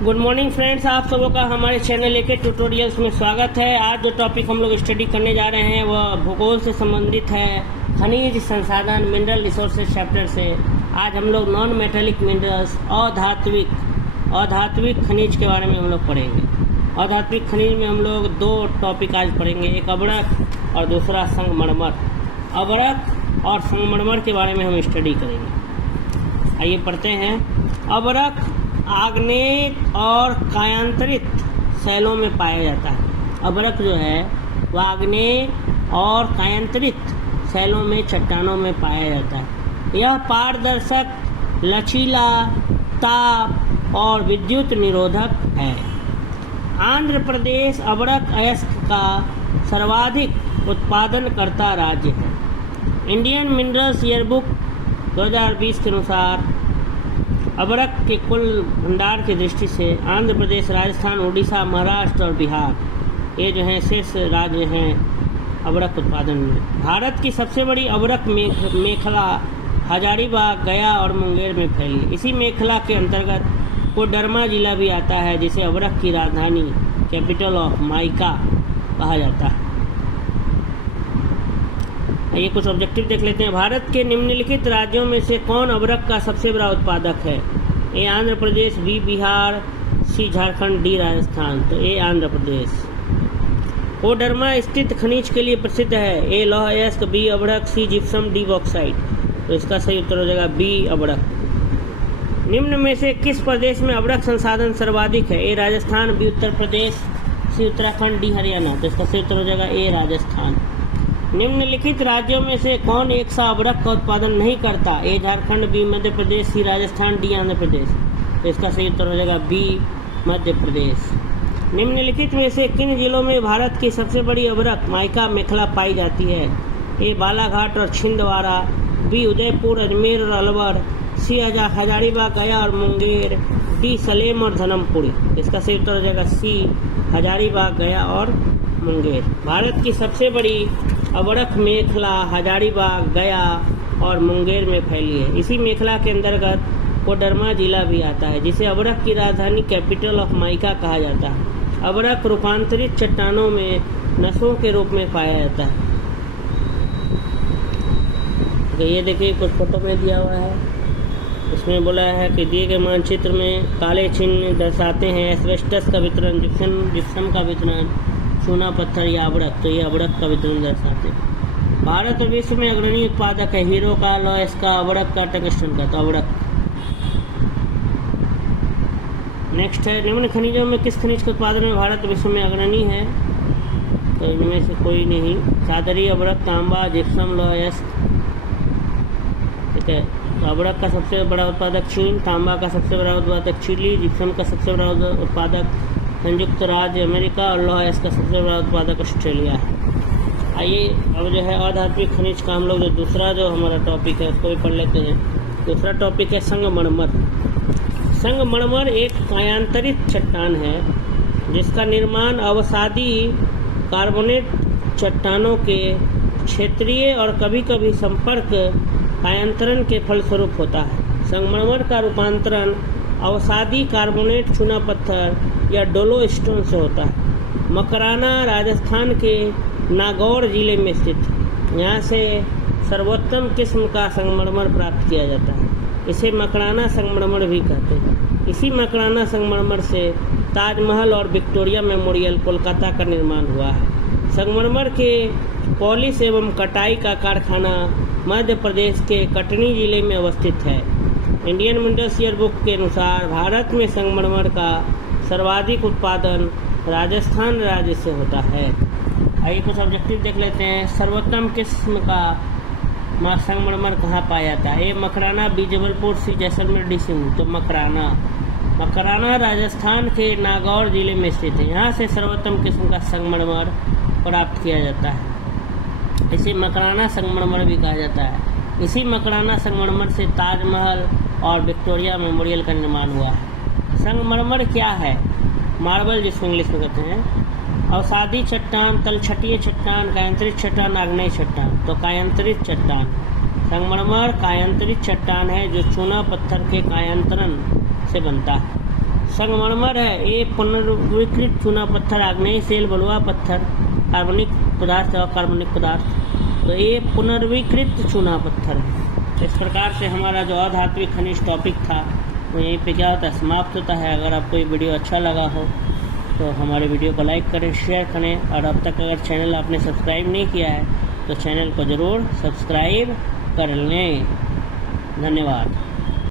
Good morning friends, आप सबों का हमारे चैनल के ट्यूटोरियल्स में स्वागत है। आज जो टॉपिक हम लोग स्टडी करने जा रहे हैं वह भूगोल से संबंधित है, खनिज संसाधन मिनरल रिसोर्सेज चैप्टर से। आज हम लोग नॉन मेटेलिक मिनरल्स अधात्विक खनिज के बारे में हम लोग पढ़ेंगे। अधात्विक खनिज में हम लोग दो टॉपिक आज पढ़ेंगे, एक अबरक और दूसरा संगमरमर। अबरक और संगमरमर के बारे में हम स्टडी करेंगे। आइए पढ़ते हैं। अबरक आग्नेय और कायांतरित शैलों में पाया जाता है। अबरक जो है वह आग्नेय और कायांतरित शैलों में, चट्टानों में पाया जाता है। यह पारदर्शक, लचीला, ताप और विद्युत निरोधक है। आंध्र प्रदेश अबरक अयस्क का सर्वाधिक उत्पादनकर्ता राज्य है। इंडियन मिनरल्स ईयरबुक 2020 के अनुसार अबरक के कुल भंडार की दृष्टि से आंध्र प्रदेश, राजस्थान, उड़ीसा, महाराष्ट्र और बिहार ये जो हैं शीर्ष राज्य हैं अबरक उत्पादन में। भारत की सबसे बड़ी अबरक मेखला हजारीबाग, गया और मुंगेर में फैली। इसी मेखला के अंतर्गत कोडरमा जिला भी आता है, जिसे अबरक की राजधानी, कैपिटल ऑफ माइका कहा जाता है। ये कुछ ऑब्जेक्टिव देख लेते हैं। भारत के निम्नलिखित राज्यों में से कौन अबरक का सबसे बड़ा उत्पादक है? ए आंध्र प्रदेश, बी बिहार, सी झारखंड, डी राजस्थान। तो ए आंध्र प्रदेश। कोडरमा स्थित खनिज के लिए प्रसिद्ध है। ए लौह अयस्क, बी अबरक, सी जिप्सम, डी बॉक्साइट। तो इसका सही उत्तर हो जाएगा बी अबरक। निम्न में से किस प्रदेश में अबरक संसाधन सर्वाधिक है? ए राजस्थान, बी उत्तर प्रदेश, सी उत्तराखंड, डी हरियाणा। तो इसका सही उत्तर हो जाएगा ए राजस्थान। निम्नलिखित राज्यों में से कौन एक सा अबरक का उत्पादन नहीं करता? ए झारखंड, बी मध्य प्रदेश, सी राजस्थान, डी आंध्र प्रदेश। तो इसका सही उत्तर हो जाएगा बी मध्य प्रदेश। निम्नलिखित में से किन जिलों में भारत की सबसे बड़ी अबरक माइका मेखला पाई जाती है? ए बालाघाट और छिंदवाड़ा, बी उदयपुर, अजमेर और अलवर, सी हजारीबाग, गया और मुंगेर, डी सलेम और धर्मपुरी। इसका सही उत्तर हो जाएगा सी हजारीबाग, गया और मुंगेर। भारत की सबसे बड़ी अबरक मेखला हजारीबाग, गया और मुंगेर में फैली है। इसी मेखला के अंतर्गत कोडरमा जिला भी आता है, जिसे अबरक की राजधानी, कैपिटल ऑफ माइका कहा जाता है। अबरक रूपांतरित चट्टानों में नसों के रूप में पाया जाता है। तो ये देखिए कुछ फोटो में दिया हुआ है। इसमें बोला है कि दिए गए मानचित्र में काले चिन्ह दर्शाते हैं एस्बेस्टस का वितरण, जिप्सम का वितरण, चूना पत्थर या अबरक। तो ये अबरक का वितरण दर्शाते हैं। भारत विश्व में अग्रणी उत्पादक है हीरो का, लॉयस का, अबरक का, टंगस्टन का। तो अबरक। नेक्स्ट है, निम्न खनिजों में किस खनिज के उत्पादन में भारत विश्व में अग्रणी है? तो इनमें से कोई नहीं। सादरी, अबरक, तांबा, जिप्सम, लॉयस। ठीक है। तो अबरक का सबसे बड़ा उत्पादक चीन, तांबा का सबसे बड़ा उत्पादक चिली, जिप्सम का सबसे बड़ा उत्पादक संयुक्त राज्य अमेरिका और लौह अयस्क का सबसे बड़ा उत्पादक ऑस्ट्रेलिया है। आइए अब जो है अधात्विक खनिज का हम लोग जो दूसरा जो हमारा टॉपिक है उसको भी पढ़ लेते हैं। दूसरा टॉपिक है संगमरमर। संगमरमर एक कायांतरित चट्टान है जिसका निर्माण अवसादी कार्बोनेट चट्टानों के क्षेत्रीय और कभी कभी संपर्क कायांतरण के फलस्वरूप होता है। संगमरमर का रूपांतरण अवसादी कार्बोनेट, चूना पत्थर या डोलो स्टोन से होता है। मकराना राजस्थान के नागौर जिले में स्थित है। यहाँ से सर्वोत्तम किस्म का संगमरमर प्राप्त किया जाता है। इसे मकराना संगमरमर भी कहते हैं। इसी मकराना संगमरमर से ताजमहल और विक्टोरिया मेमोरियल कोलकाता का निर्माण हुआ है। संगमरमर के पॉलिश एवं कटाई का कारखाना मध्य प्रदेश के कटनी जिले में अवस्थित है। इंडियन मिनरल्स ईयरबुक के अनुसार भारत में संगमरमर का सर्वाधिक उत्पादन राजस्थान राज्य से होता है। आइए कुछ ऑब्जेक्टिव देख लेते हैं। सर्वोत्तम किस्म का संगमरमर कहाँ पाया जाता है? ए मकराना, बी जबलपुर, सी जैसलमेर, डी सिंध। तो मकराना राजस्थान के नागौर जिले में स्थित है। यहाँ से सर्वोत्तम किस्म का संगमरमर प्राप्त किया जाता है। इसे मकराना संगमरमर भी कहा जाता है। इसी मकराना संगमरमर से ताजमहल और विक्टोरिया मेमोरियल का निर्माण हुआ है। संगमरमर क्या है? मार्बल जिसको इंग्लिश में कहते हैं। अवसादी चट्टान, तलछटीय चट्टान, कायांतरित चट्टान, आग्नेय चट्टान। तो कायांतरित चट्टान। संगमरमर कायांतरित चट्टान है जो चूना पत्थर के कायांतरण से बनता है। संगमरमर है, ये पुनर्विकृत चूना पत्थर, आग्नेय सेल बलुआ पत्थर, कार्बनिक पदार्थ और कार्बनिक पदार्थ, तो ये पुनर्विकृत चूना पत्थर है। इस प्रकार से हमारा जो अधात्विक खनिज टॉपिक था वो यहीं पे क्या होता है, समाप्त होता है। अगर आपको ये वीडियो अच्छा लगा हो तो हमारे वीडियो को लाइक करें, शेयर करें, और अब तक अगर चैनल आपने सब्सक्राइब नहीं किया है तो चैनल को ज़रूर सब्सक्राइब कर लें। धन्यवाद।